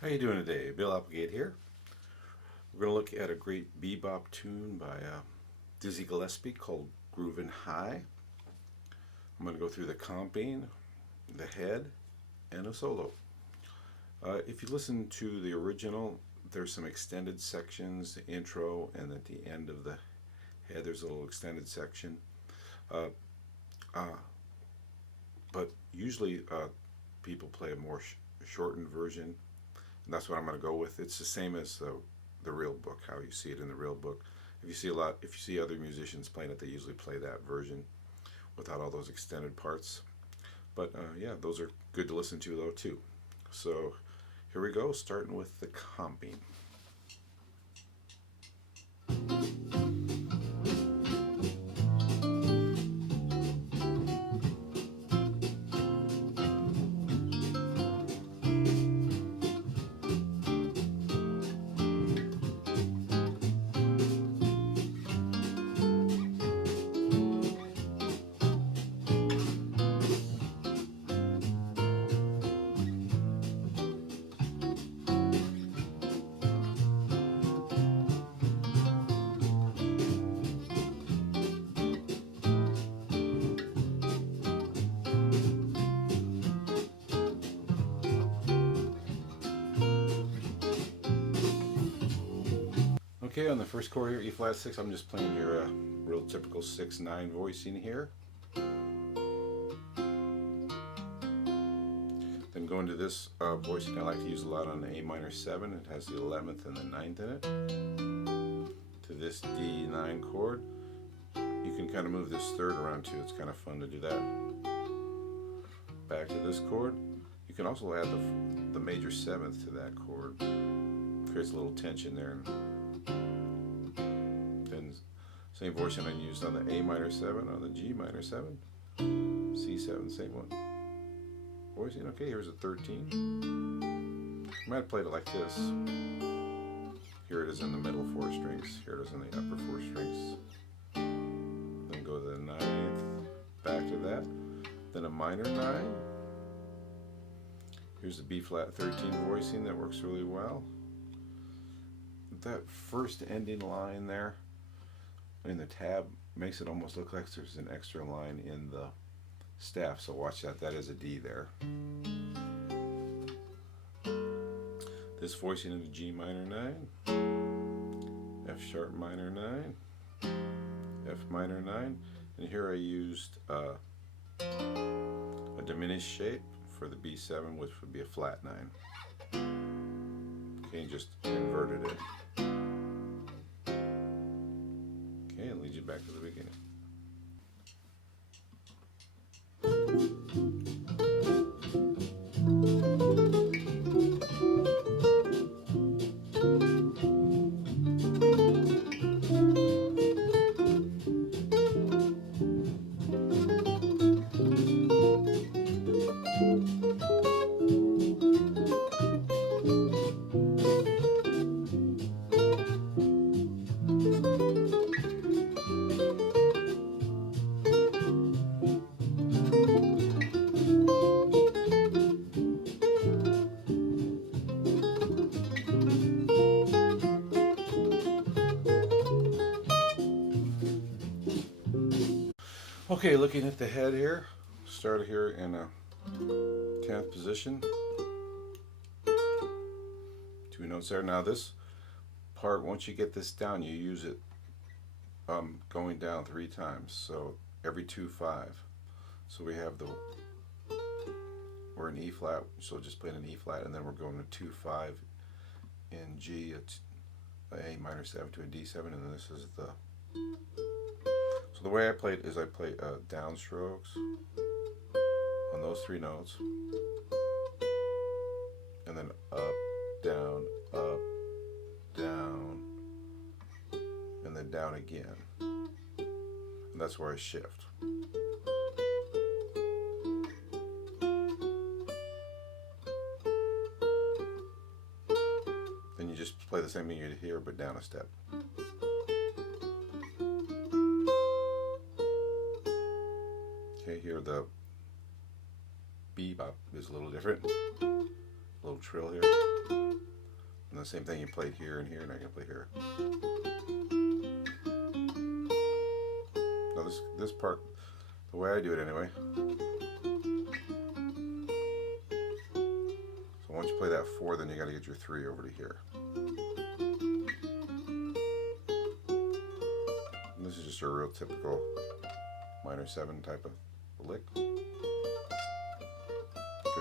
How you doing today? Bill Applegate here. We're going to look at a great bebop tune by Dizzy Gillespie called Groovin High. I'm going to go through the comping, the head, and a solo. If you listen to the original, there's some extended sections, the intro, and at the end of the head there's a little extended section. Uh, uh, but usually people play a more shortened version. And that's what I'm going to go with. It's the same as the real book, how you see it in the real book. If you see other musicians playing it, they usually play that version without all those extended parts. But yeah, those are good to listen to though too. So here we go, starting with the comping. Okay, on the first chord here, E flat 6, I'm just playing your real typical 6/9 voicing here. Then going to this voicing I like to use a lot on the A minor 7. It has the 11th and the 9th in it. To this D9 chord. You can kind of move this third around too. It's kind of fun to do that. Back to this chord. You can also add the major 7th to that chord. Creates a little tension there. Then same voicing I used on the A minor 7, on the G minor 7, C7, same one. Voicing, okay, here's a 13. I might have played it like this. Here it is in the middle 4 strings. Here it is in the upper 4 strings. Then go to the 9th, back to that. Then a minor 9. Here's the B flat 13 voicing that works really well. That first ending line there in the tab makes it almost look like there's an extra line in the staff, so watch that. That is a D there. This voicing into G minor 9, F sharp minor 9, F minor 9, and here I used a diminished shape for the B7, which would be a flat 9. Okay, and just inverted it. Okay, and leads you back to the beginning. Okay, looking at the head here, start here in a 10th position. 2 notes there. Now this part, once you get this down, you use it going down 3 times. So every 2/5. So we have we're in E flat, so just playing an E flat, and then we're going to 2/5 in G, A minor 7 to a D7, and then this is the. So the way I play it is I play downstrokes on those 3 notes, and then up, down, and then down again. And that's where I shift. Then you just play the same thing you did here, but down a step. Okay, here the bebop is a little different. little trill here. And the same thing you played here and here, and I can play here. Now this part, the way I do it anyway. So once you play that 4, then you got to get your 3 over to here. And this is just a real typical minor 7 type of lick. Go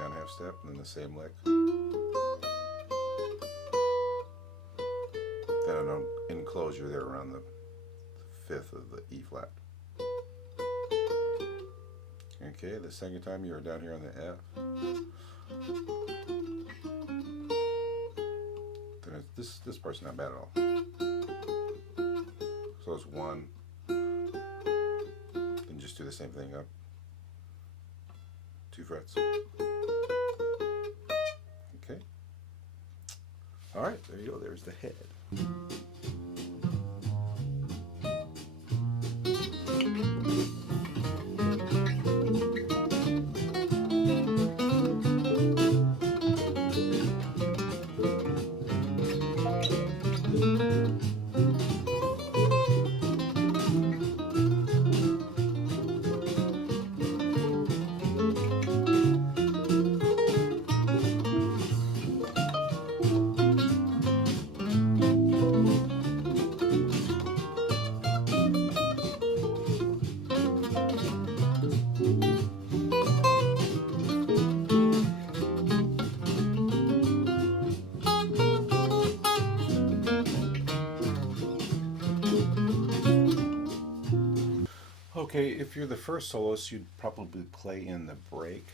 down half step, and then the same lick. Then an enclosure there around the 5th of the E flat. Okay, the second time you're down here on the F. Then this part's not bad at all. So it's 1. Then just do the same thing up. 2 frets. Okay. All right, there you go. There's the head. Okay, if you're the first soloist, you'd probably play in the break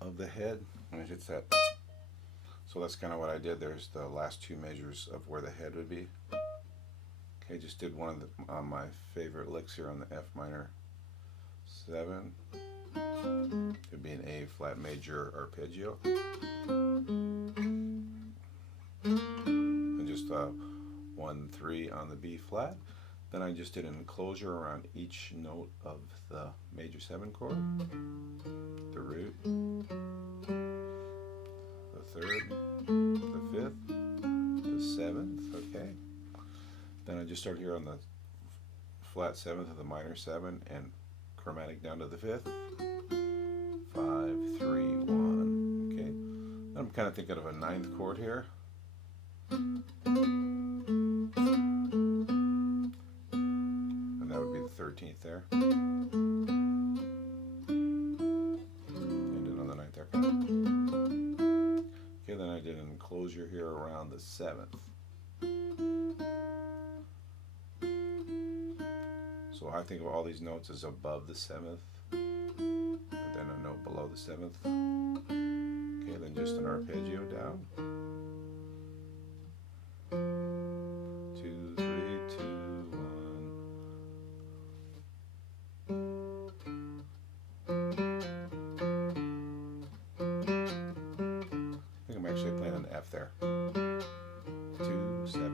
of the head when it hits that. So that's kind of what I did. There's the last 2 measures of where the head would be. Okay, just did one of my favorite licks here on the F minor 7. It'd be an A flat major arpeggio. And just 1, 3 on the B flat. Then I just did an enclosure around each note of the major 7 chord, the root, the 3rd, the 5th, the 7th, okay. Then I just start here on the flat 7th of the minor 7 and chromatic down to the 5th, 5, 3, 1, okay. Then I'm kind of thinking of a 9th chord here. And that would be the 13th there. Ended on the 9th there. Okay, then I did an enclosure here around the 7th. So I think of all these notes as above the 7th, and then a note below the 7th. Okay, then just an arpeggio down. 2, 3, 2, 1. I think I'm actually playing an F there. 2, 7.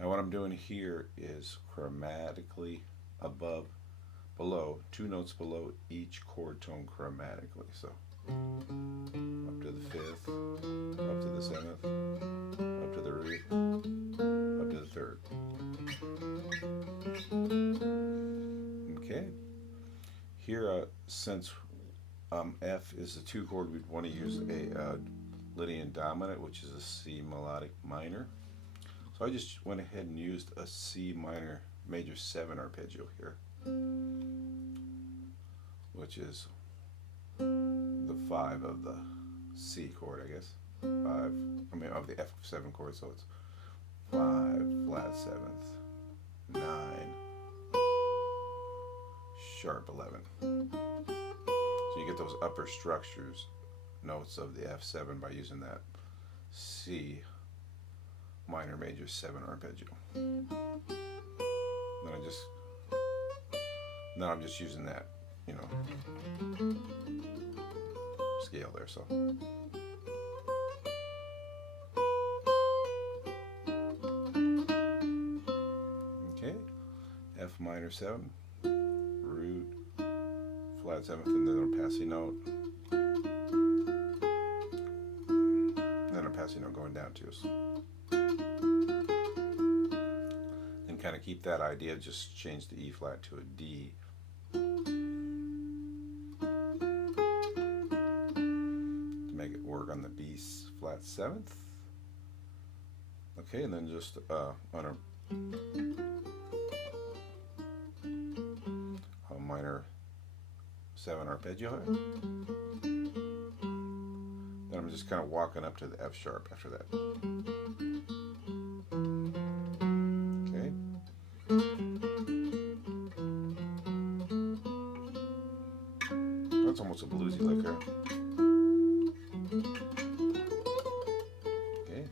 Now what I'm doing here is chromatically below, 2 notes below each chord tone chromatically. So up to the 5th, up to the 7th, up to the root, up to the 3rd. Okay. Here, since F is the 2 chord, we'd want to use a Lydian dominant, which is a C melodic minor. So I just went ahead and used a C minor major 7 arpeggio here, which is the 5 of the C chord, I guess. 5, of the F7 chord, so it's 5, flat 7th, 9, sharp 11. So you get those upper structures notes of the F7 by using that C minor major 7 arpeggio. Then I'm just using that, scale there. So okay, F minor 7, root, flat 7th, and then a passing note, passing note going down too. And kind of keep that idea, just change the E flat to a D. To make it work on the B flat 7th. Okay, and then just on a minor 7 arpeggio. Then I'm just kind of walking up to the F sharp after that. Okay. That's almost a bluesy lick there. Okay.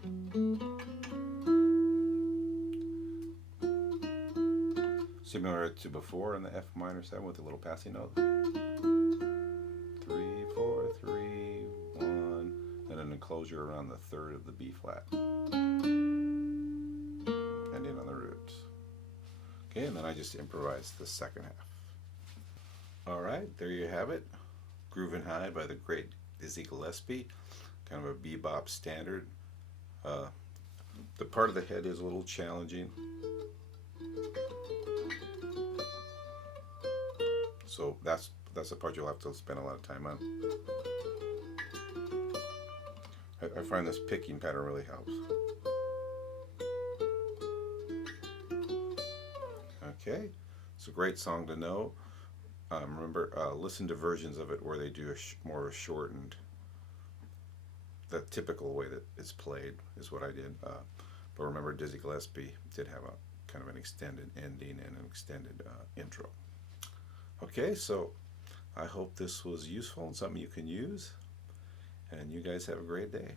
Similar to before in the F minor 7 with a little passing note. 3, 4, 3, 1, and an enclosure around the 3rd of the B flat. Ending on the root. Okay, and then I just improvise the second half. Alright, there you have it. Groovin' High by the great Dizzy Gillespie. Kind of a bebop standard. The part of the head is a little challenging. So that's the part you'll have to spend a lot of time on. I find this picking pattern really helps. Okay, it's a great song to know. Remember, listen to versions of it where they do more shortened. The typical way that it's played is what I did. But remember, Dizzy Gillespie did have a kind of an extended ending and an extended intro. Okay, so I hope this was useful and something you can use. And you guys have a great day.